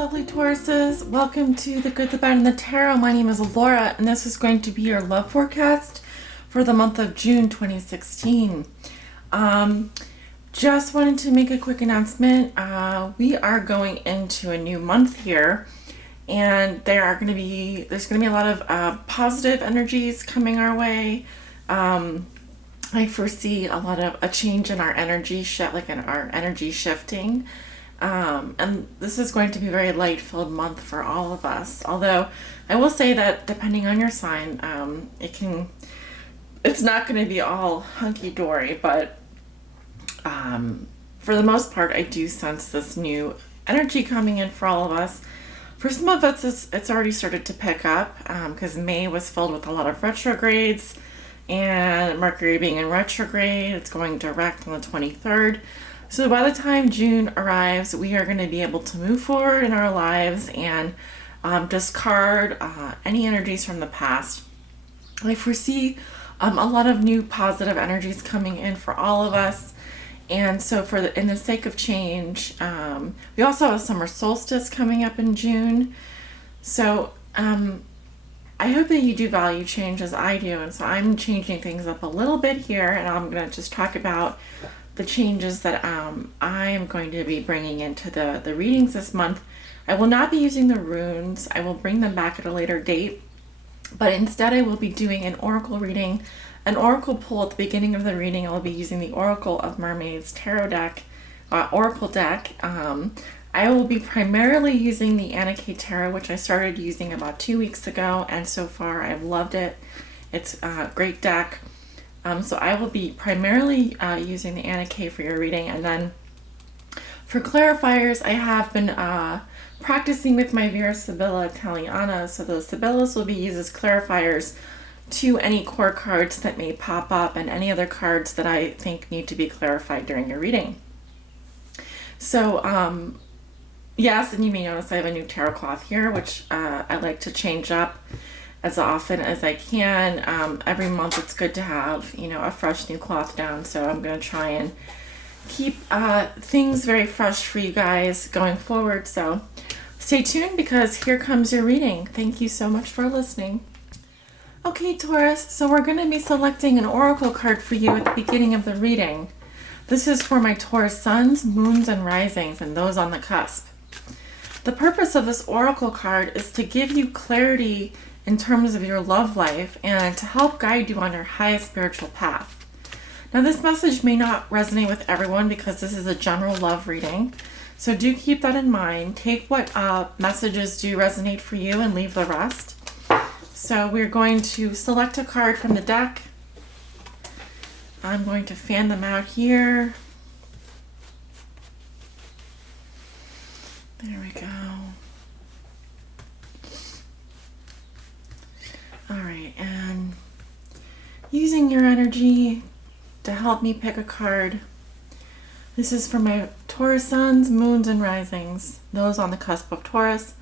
lovely Tauruses. Welcome to The Good, the Bad, and the Tarot. My name is Laura, and this is going to be your love forecast for the month of June 2016. Just wanted to make a quick announcement. We are going into a new month here, and there's going to be a lot of positive energies coming our way. I foresee a change in our energy shifting. And this is going to be a very light-filled month for all of us. Although I will say that depending on your sign, it's not going to be all hunky-dory, but for the most part, I do sense this new energy coming in for all of us. For some of us, it's already started to pick up because May was filled with a lot of retrogrades, and Mercury being in retrograde, it's going direct on the 23rd. So by the time June arrives, we are going to be able to move forward in our lives and discard any energies from the past. I foresee a lot of new positive energies coming in for all of us. And so in the sake of change, we also have a summer solstice coming up in June. So I hope that you do value change as I do. And so I'm changing things up a little bit here, and I'm going to just talk about the changes that I am going to be bringing into the readings this month. I will not be using the runes. I will bring them back at a later date, but instead I will be doing an oracle reading, an oracle pull at the beginning of the reading. I will be using the Oracle of Mermaids tarot deck, oracle deck. I will be primarily using the Anarchy Tarot, which I started using about 2 weeks ago, and so far I've loved it. It's a great deck. So I will be primarily using the Anarchy for your reading, and then for clarifiers, I have been practicing with my Vera Sibilla Italiana. So the Sibillas will be used as clarifiers to any core cards that may pop up and any other cards that I think need to be clarified during your reading. So yes, and you may notice I have a new tarot cloth here, which I like to change up as often as I can. Every month it's good to have, a fresh new cloth down. So I'm going to try and keep things very fresh for you guys going forward. So stay tuned because here comes your reading. Thank you so much for listening. Okay, Taurus, so we're going to be selecting an oracle card for you at the beginning of the reading. This is for my Taurus suns, moons, and risings, and those on the cusp. The purpose of this oracle card is to give you clarity in terms of your love life and to help guide you on your highest spiritual path. Now, this message may not resonate with everyone because this is a general love reading, so do keep that in mind. Take what messages do resonate for you and leave the rest. So we're going to select a card from the deck. I'm going to fan them out here. There we go. All right, and using your energy to help me pick a card. This is for my Taurus suns, moons, and risings, those on the cusp of Taurus.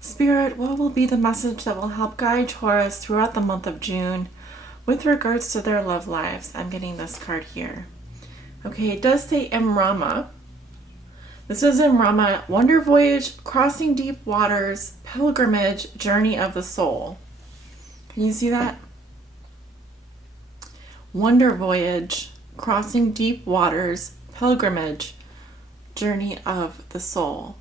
Spirit, what will be the message that will help guide Taurus throughout the month of June with regards to their love lives? I'm getting this card here. Okay, it does say Imrama. This is Imrama, Wonder Voyage, Crossing Deep Waters, Pilgrimage, Journey of the Soul. Can you see that? Wonder Voyage, Crossing Deep Waters, Pilgrimage, Journey of the Soul.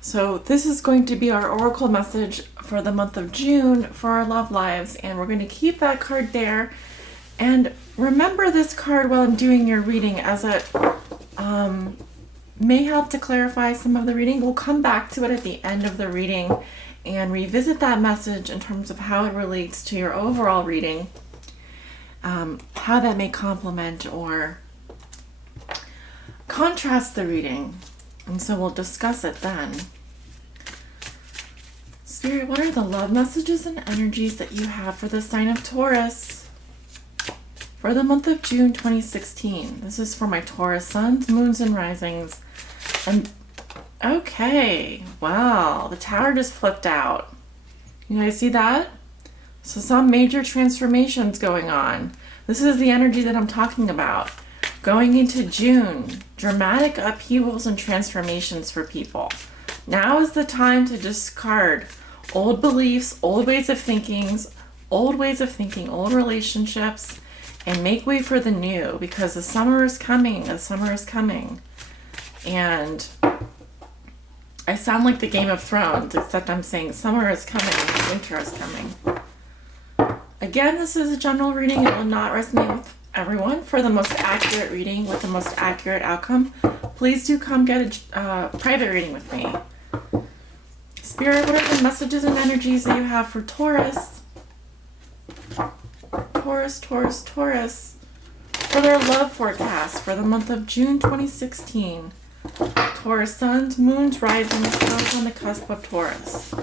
So this is going to be our oracle message for the month of June for our love lives, and we're going to keep that card there. And remember this card while I'm doing your reading, as it may help to clarify some of the reading. We'll come back to it at the end of the reading and revisit that message in terms of how it relates to your overall reading, how that may complement or contrast the reading. And so we'll discuss it then. Spirit, what are the love messages and energies that you have for the sign of Taurus for the month of June 2016? This is for my Taurus suns, moons, and risings. And okay, wow, the tower just flipped out. You guys see that? So some major transformations going on. This is the energy that I'm talking about. Going into June, dramatic upheavals and transformations for people. Now is the time to discard old beliefs, old ways of thinking, old relationships, and make way for the new, because the summer is coming. The summer is coming. And I sound like the Game of Thrones, except I'm saying summer is coming, winter is coming. Again, this is a general reading. It will not resonate with everyone. For the most accurate reading with the most accurate outcome, please do come get a private reading with me. Spirit, what are the messages and energies that you have for Taurus? Taurus. For their love forecast for the month of June 2016. Taurus suns, moons, rising, stars on the cusp of Taurus.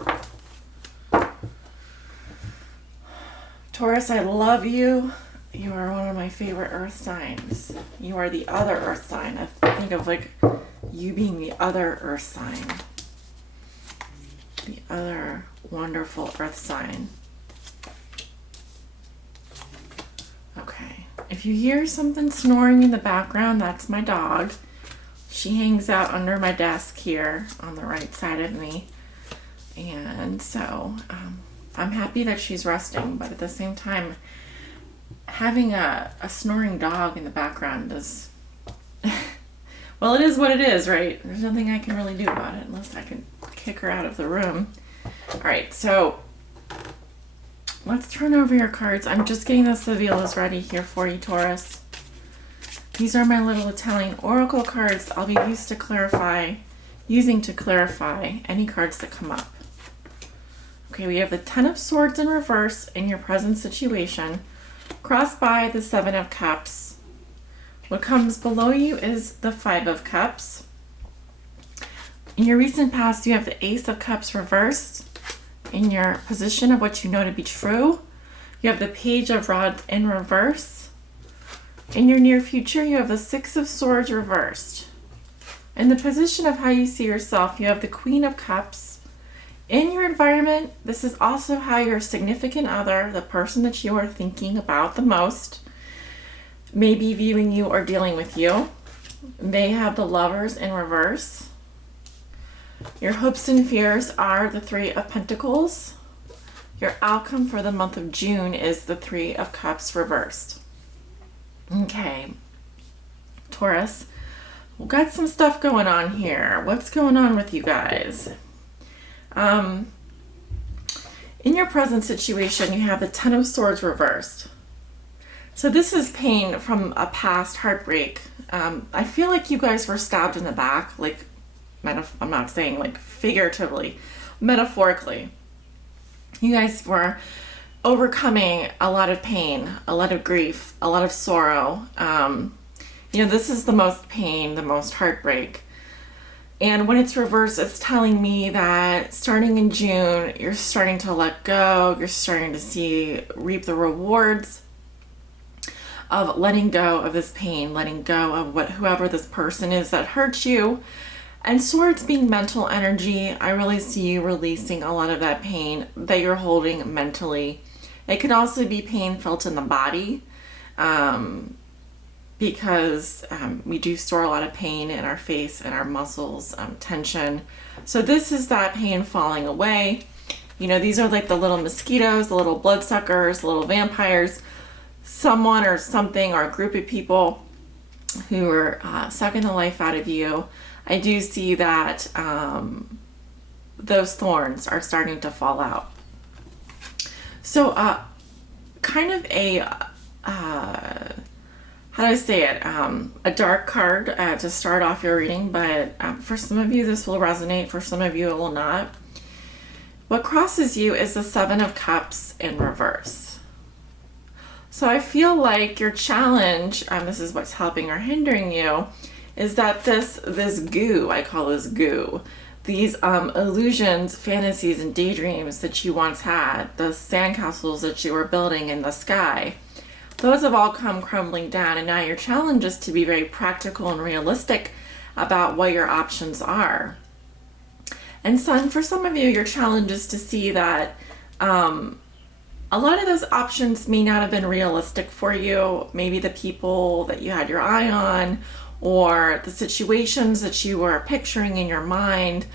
Taurus, I love you. You are one of my favorite earth signs. You are the other earth sign. I think of like you being the other earth sign. The other wonderful earth sign. Okay. If you hear something snoring in the background, that's my dog. She hangs out under my desk here on the right side of me. And so I'm happy that she's resting, but at the same time, having a snoring dog in the background is, well, it is what it is, right? There's nothing I can really do about it unless I can kick her out of the room. All right, so let's turn over your cards. I'm just getting the Sevilas ready here for you, Taurus. These are my little Italian oracle cards I'll be using to clarify any cards that come up. Okay, we have the Ten of Swords in reverse in your present situation, crossed by the Seven of Cups. What comes below you is the Five of Cups. In your recent past, you have the Ace of Cups reversed in your position of what you know to be true. You have the Page of Rods in reverse. In your near future, you have the Six of Swords reversed. In the position of how you see yourself, you have the Queen of Cups. In your environment, this is also how your significant other, the person that you are thinking about the most, may be viewing you or dealing with you. They have the Lovers in reverse. Your hopes and fears are the Three of Pentacles. Your outcome for the month of June is the Three of Cups reversed. Okay, Taurus, we've got some stuff going on here. What's going on with you guys? In your present situation, you have the Ten of Swords reversed. So this is pain from a past heartbreak. I feel like you guys were stabbed in the back, like, I'm not saying like figuratively, metaphorically. You guys were overcoming a lot of pain, a lot of grief, a lot of sorrow. This is the most pain, the most heartbreak. And when it's reversed, it's telling me that starting in June, you're starting to let go. You're starting to reap the rewards of letting go of this pain, letting go of whoever this person is that hurt you. And swords being mental energy, I really see you releasing a lot of that pain that you're holding mentally. It could also be pain felt in the body, because we do store a lot of pain in our face and our muscles, tension. So this is that pain falling away. These are like the little mosquitoes, the little bloodsuckers, the little vampires, someone or something or a group of people who are sucking the life out of you. I do see that those thorns are starting to fall out. So kind of a, how do I say it? A dark card to start off your reading, but for some of you this will resonate, for some of you it will not. What crosses you is the Seven of Cups in reverse. So I feel like your challenge, this is what's helping or hindering you, is that this goo, I call this goo, these illusions, fantasies, and daydreams that you once had, the sandcastles that you were building in the sky, those have all come crumbling down, and now your challenge is to be very practical and realistic about what your options are. And Sun, for some of you, your challenge is to see that a lot of those options may not have been realistic for you. Maybe the people that you had your eye on, or the situations that you were picturing in your mind,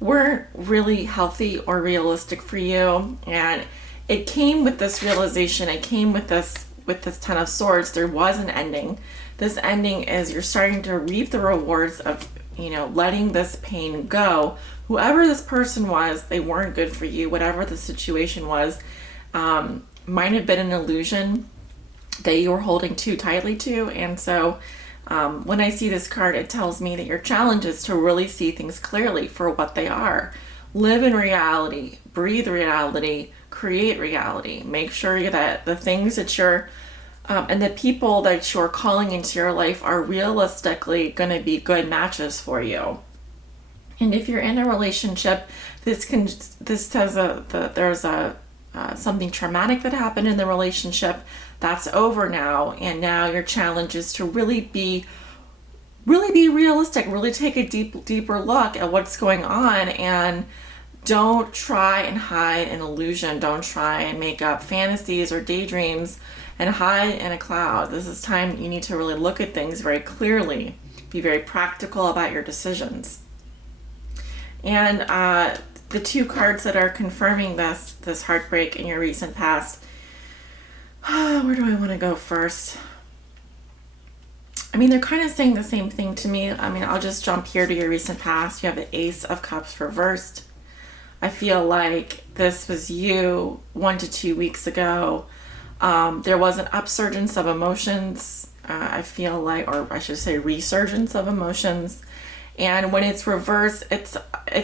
weren't really healthy or realistic for you. And it came with this realization, it came with this Ten of Swords. There was an ending. This ending is you're starting to reap the rewards of, letting this pain go. Whoever this person was, they weren't good for you. Whatever the situation was, might have been an illusion that you were holding too tightly to. And so when I see this card, it tells me that your challenge is to really see things clearly for what they are. Live in reality, breathe reality, create reality. Make sure that the things that you're and the people that you're calling into your life are realistically going to be good matches for you. And if you're in a relationship, this says there's something traumatic that happened in the relationship that's over now, and now your challenge is to really be realistic, really take a deeper look at what's going on, and don't try and hide an illusion. Don't try and make up fantasies or daydreams and hide in a cloud. This is time you need to really look at things very clearly, be very practical about your decisions. And the two cards that are confirming this heartbreak in your recent past, where do I want to go first? I mean, they're kind of saying the same thing to me. I mean, I'll just jump here to your recent past. You have the Ace of Cups reversed. I feel like this was you 1 to 2 weeks ago. There was an upsurgence of emotions. I feel like, or I should say resurgence of emotions. And when it's reversed, it's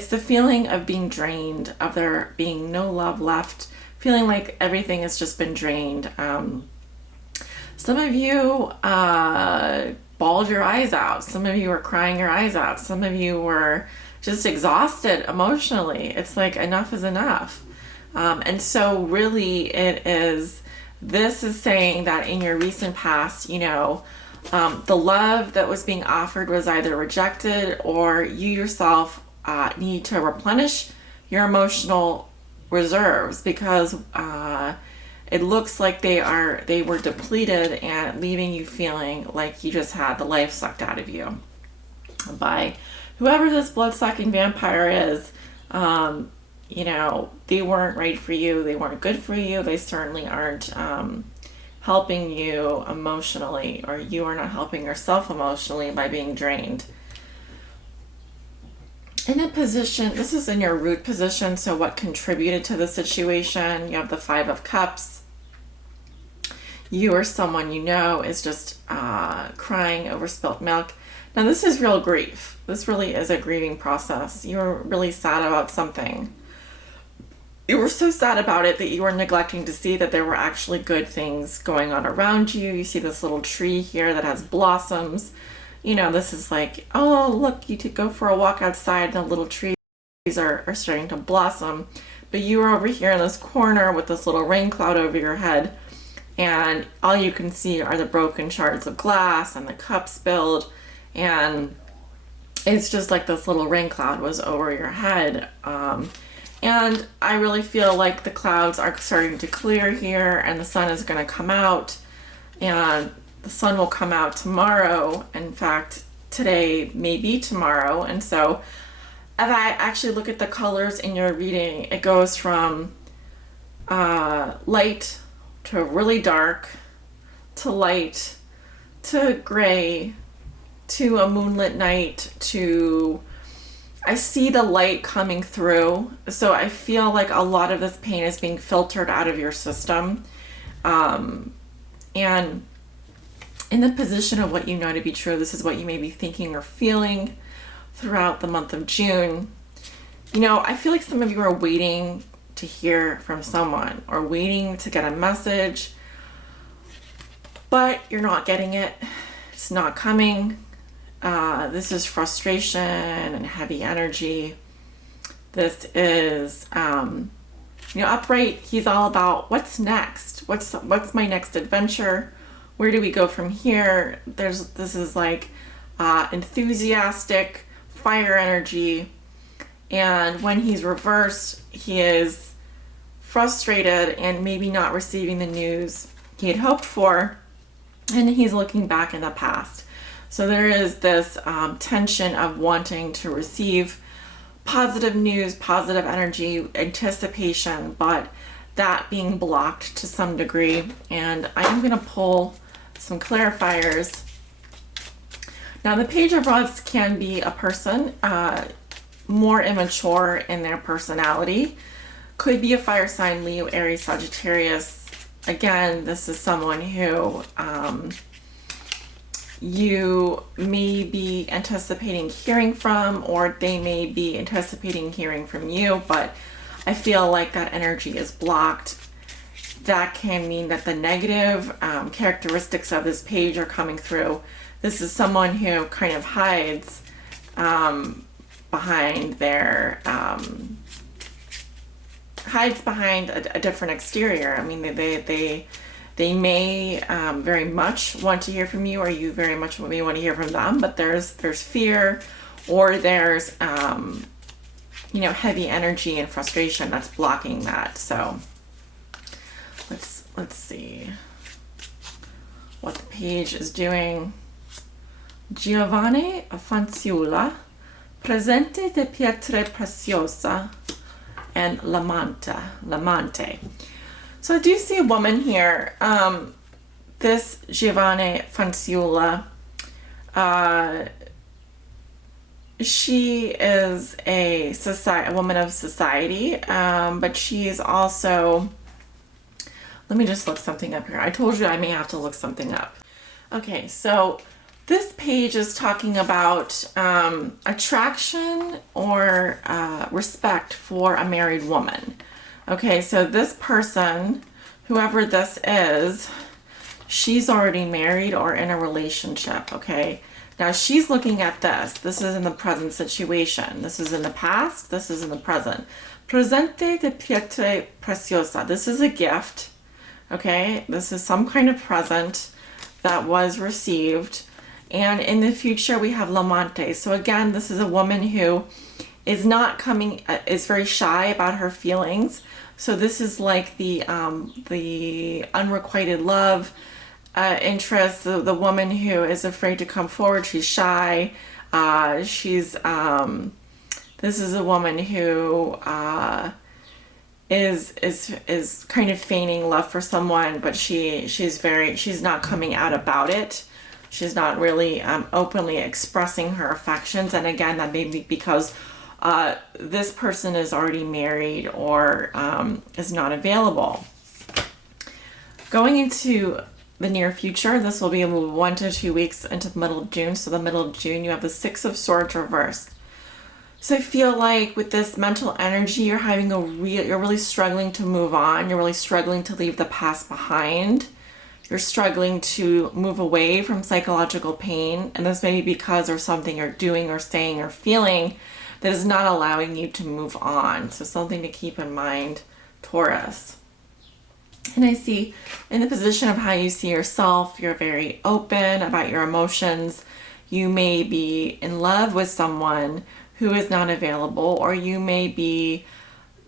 the feeling of being drained, of there being no love left, feeling like everything has just been drained. Some of you bawled your eyes out. Some of you were crying your eyes out. Some of you were just exhausted emotionally. It's like enough is enough. And so really this is saying that in your recent past, the love that was being offered was either rejected, or you yourself need to replenish your emotional reserves, because it looks like they were depleted and leaving you feeling like you just had the life sucked out of you by whoever this blood-sucking vampire is. They weren't right for you. They weren't good for you. They certainly aren't helping you emotionally, or you are not helping yourself emotionally by being drained. In a position, this is in your root position, so what contributed to the situation? You have the Five of Cups. You or someone is just crying over spilt milk. Now this is real grief. This really is a grieving process. You're really sad about something. You were so sad about it that you were neglecting to see that there were actually good things going on around you. You see this little tree here that has blossoms. This is like, oh, look, you could go for a walk outside and the little trees are starting to blossom. But you were over here in this corner with this little rain cloud over your head, and all you can see are the broken shards of glass and the cup spilled, and it's just like this little rain cloud was over your head. And I really feel like the clouds are starting to clear here, and the sun is going to come out, and the sun will come out tomorrow. In fact, today, maybe tomorrow. And so if I actually look at the colors in your reading, it goes from light to really dark, to light, to gray, to a moonlit night, to I see the light coming through. So I feel like a lot of this pain is being filtered out of your system. And in the position of what you know to be true, this is what you may be thinking or feeling throughout the month of June. I feel like some of you are waiting to hear from someone, or waiting to get a message, but you're not getting it. It's not coming. This is frustration and heavy energy. This is, Upright, he's all about what's next. What's my next adventure? Where do we go from here? This is like enthusiastic fire energy. And when he's reversed, he is frustrated and maybe not receiving the news he had hoped for. And he's looking back in the past. So there is this tension of wanting to receive, positive news, positive energy, anticipation, but that being blocked to some degree. And I'm going to pull some clarifiers. Now, the Page of Rods can be a person more immature in their personality. Could be a fire sign, Leo, Aries, Sagittarius. Again, this is someone who you may be anticipating hearing from, or they may be anticipating hearing from you, but I feel like that energy is blocked. That can mean that the negative characteristics of this page are coming through. This is someone who kind of hides behind their a different exterior. I mean, they may very much want to hear from you, or you very much may want to hear from them, but there's fear, or there's heavy energy and frustration that's blocking that. So let's see what the page is doing. Giovanni Fanciulla, presente de pietre preciosa, and Lamante. So I do see a woman here. This Giovanni Fanciulla, she is a woman of society, but she is also, let me just look something up here. I told you I may have to look something up. Okay, so this page is talking about attraction or respect for a married woman. Okay, so this person, whoever this is, she's already married or in a relationship, okay? Now she's looking at this. This is in the present situation. This is in the past. This is in the present. Presente de pietre preciosa. This is a gift, okay? This is some kind of present that was received. And in the future, we have Lamante. So again, this is a woman who is not coming, is very shy about her feelings. So this is like the unrequited love interest, the woman who is afraid to come forward. She's shy. This is a woman who is kind of feigning love for someone, but she's not coming out about it. She's not really openly expressing her affections. And again, that may be because this person is already married or is not available. Going into the near future, this will be 1 to 2 weeks into the middle of June. So the middle of June, you have the Six of Swords reversed. So I feel like with this mental energy, you're really struggling to move on. You're really struggling to leave the past behind. You're struggling to move away from psychological pain. And this may be because there's something you're doing or saying or feeling that is not allowing you to move on. So something to keep in mind, Taurus. And I see in the position of how you see yourself, you're very open about your emotions. You may be in love with someone who is not available, or you may be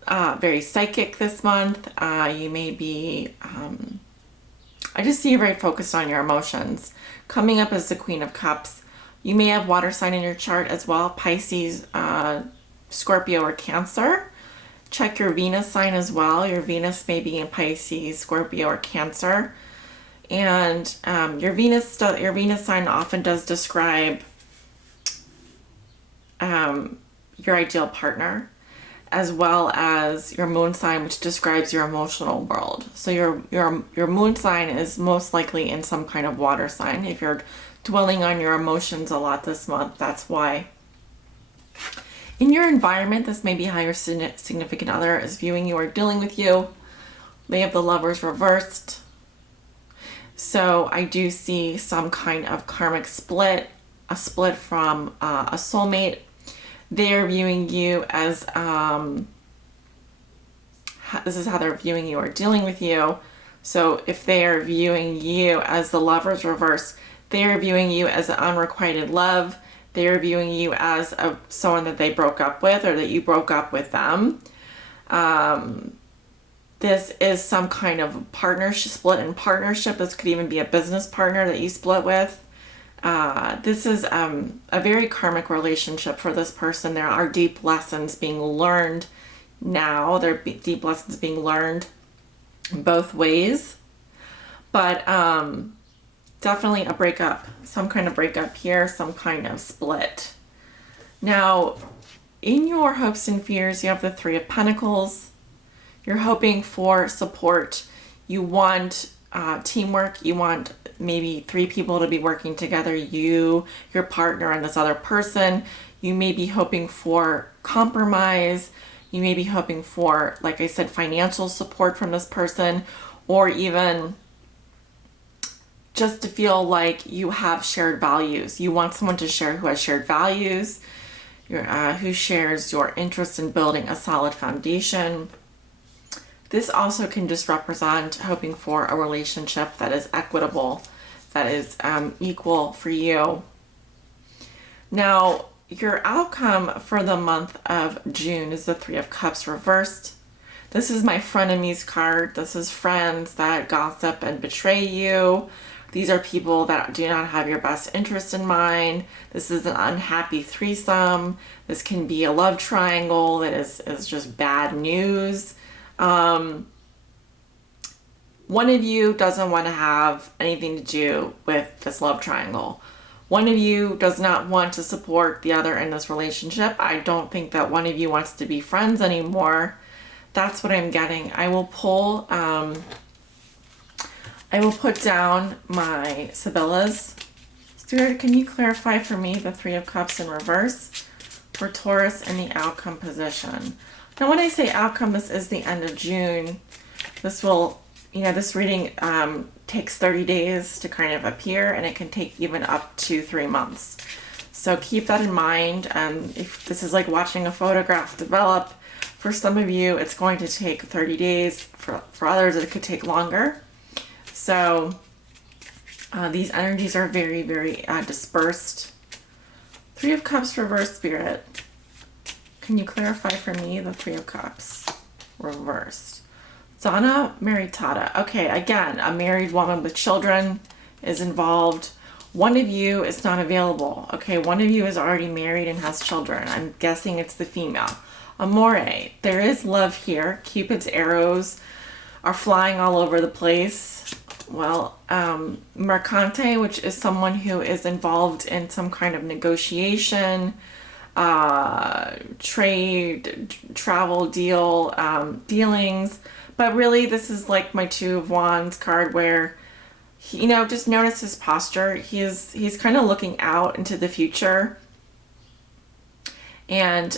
very psychic this month. You may be, I just see you very focused on your emotions. Coming up as the Queen of Cups. You may have water sign in your chart as well, Pisces, Scorpio, or Cancer. Check your Venus sign as well. Your Venus may be in Pisces, Scorpio, or Cancer. And your Venus sign often does describe your ideal partner, as well as your moon sign, which describes your emotional world. So your moon sign is most likely in some kind of water sign. If you're dwelling on your emotions a lot this month, that's why. In your environment, this may be how your significant other is viewing you or dealing with you. They have the Lovers reversed. So I do see some kind of karmic split, a split from a soulmate. They're viewing you as, this is how they're viewing you or dealing with you. So if they are viewing you as the Lovers reverse, they are viewing you as an unrequited love. They are viewing you as someone that they broke up with, or that you broke up with them. This is some kind of partnership, split in partnership. This could even be a business partner that you split with. This is a very karmic relationship for this person. There are deep lessons being learned now. There are deep lessons being learned both ways. But definitely a breakup. Some kind of breakup here. Some kind of split. Now, in your hopes and fears, you have the Three of Pentacles. You're hoping for support. You want teamwork. You want maybe 3 people to be working together. You, your partner, and this other person. You may be hoping for compromise. You may be hoping for, like I said, financial support from this person, or even just to feel like you have shared values. You want someone to share who has shared values, who shares your interest in building a solid foundation. This also can just represent hoping for a relationship that is equitable, that is equal for you. Now, your outcome for the month of June is the Three of Cups reversed. This is my frenemies card. This is friends that gossip and betray you. These are people that do not have your best interest in mind. This is an unhappy threesome. This can be a love triangle that is just bad news. One of you doesn't want to have anything to do with this love triangle. One of you does not want to support the other in this relationship. I don't think that one of you wants to be friends anymore. That's what I'm getting. I will pull, I will put down my Sibylla's. Spirit, can you clarify for me the Three of Cups in reverse for Taurus in the outcome position? Now, when I say outcome, this is the end of June. This will, this reading takes 30 days to kind of appear, and it can take even up to 3 months. So keep that in mind. If this is like watching a photograph develop, for some of you, it's going to take 30 days. For others, it could take longer. So these energies are very, very dispersed. Three of Cups reverse, Spirit. Can you clarify for me the Three of Cups reversed? Donna Maritata. Okay, again, a married woman with children is involved. One of you is not available. Okay, one of you is already married and has children. I'm guessing it's the female. Amore. There is love here. Cupid's arrows are flying all over the place. Well, Mercante, which is someone who is involved in some kind of negotiation, trade, travel deal, dealings. But really, this is like my Two of Wands card where, just notice his posture. He's kind of looking out into the future. And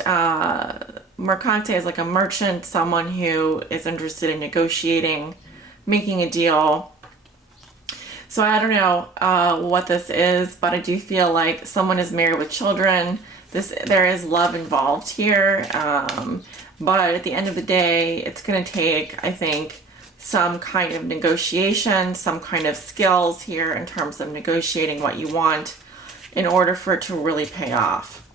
Mercante is like a merchant, someone who is interested in negotiating, making a deal. So I don't know what this is, but I do feel like someone is married with children. There is love involved here. But at the end of the day, it's going to take, I think, some kind of negotiation, some kind of skills here in terms of negotiating what you want in order for it to really pay off.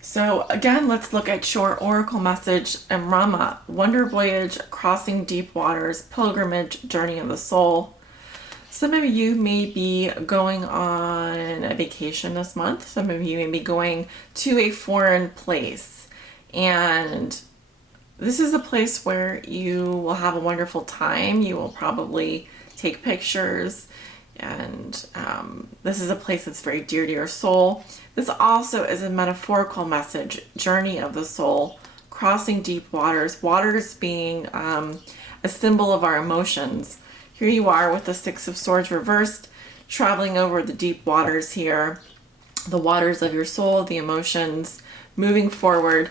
So again, let's look at your oracle message. Rama, wonder voyage, crossing deep waters, pilgrimage, journey of the soul. Some of you may be going on a vacation this month. Some of you may be going to a foreign place. And this is a place where you will have a wonderful time. You will probably take pictures. And this is a place that's very dear to your soul. This also is a metaphorical message, journey of the soul, crossing deep waters, waters being a symbol of our emotions. Here you are with the Six of Swords reversed, traveling over the deep waters here, the waters of your soul, the emotions, moving forward.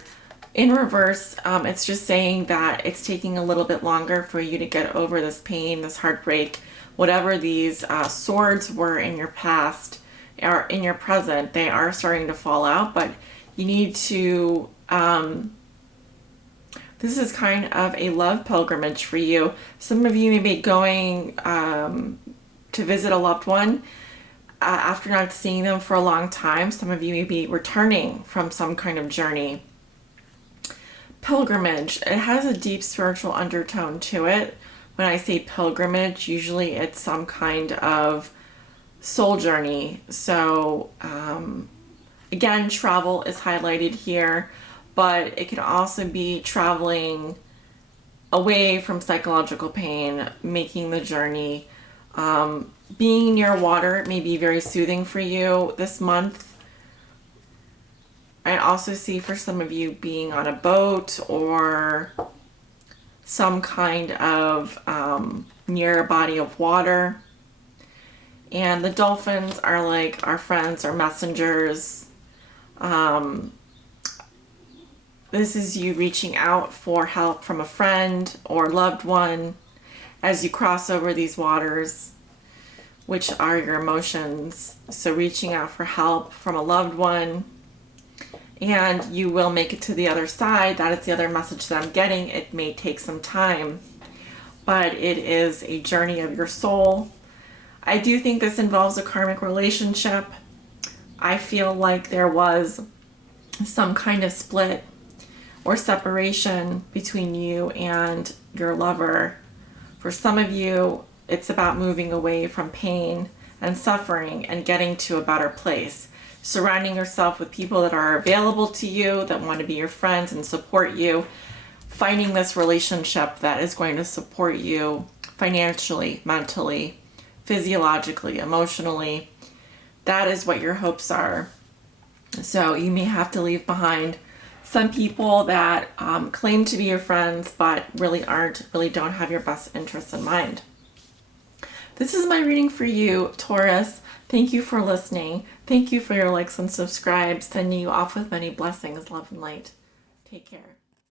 In reverse, it's just saying that it's taking a little bit longer for you to get over this pain, this heartbreak, whatever these swords were in your past or in your present. They are starting to fall out, but you need to, this is kind of a love pilgrimage for you. Some of you may be going to visit a loved one after not seeing them for a long time. Some of you may be returning from some kind of journey. Pilgrimage, it has a deep spiritual undertone to it. When I say pilgrimage, usually it's some kind of soul journey. So again, travel is highlighted here, but it can also be traveling away from psychological pain, making the journey. Being near water may be very soothing for you this month. I also see for some of you being on a boat or some kind of near a body of water. And the dolphins are like our friends, our messengers. This is you reaching out for help from a friend or loved one as you cross over these waters, which are your emotions. So reaching out for help from a loved one, and you will make it to the other side. That is the other message that I'm getting. It may take some time, but it is a journey of your soul. I do think this involves a karmic relationship. I feel like there was some kind of split or separation between you and your lover. For some of you, it's about moving away from pain and suffering and getting to a better place. Surrounding yourself with people that are available to you, that want to be your friends and support you. Finding this relationship that is going to support you financially, mentally, physiologically, emotionally. That is what your hopes are. So you may have to leave behind some people that claim to be your friends but really aren't, really don't have your best interests in mind. This is my reading for you, Taurus. Thank you for listening. Thank you for your likes and subscribes. Sending you off with many blessings, love, and light. Take care.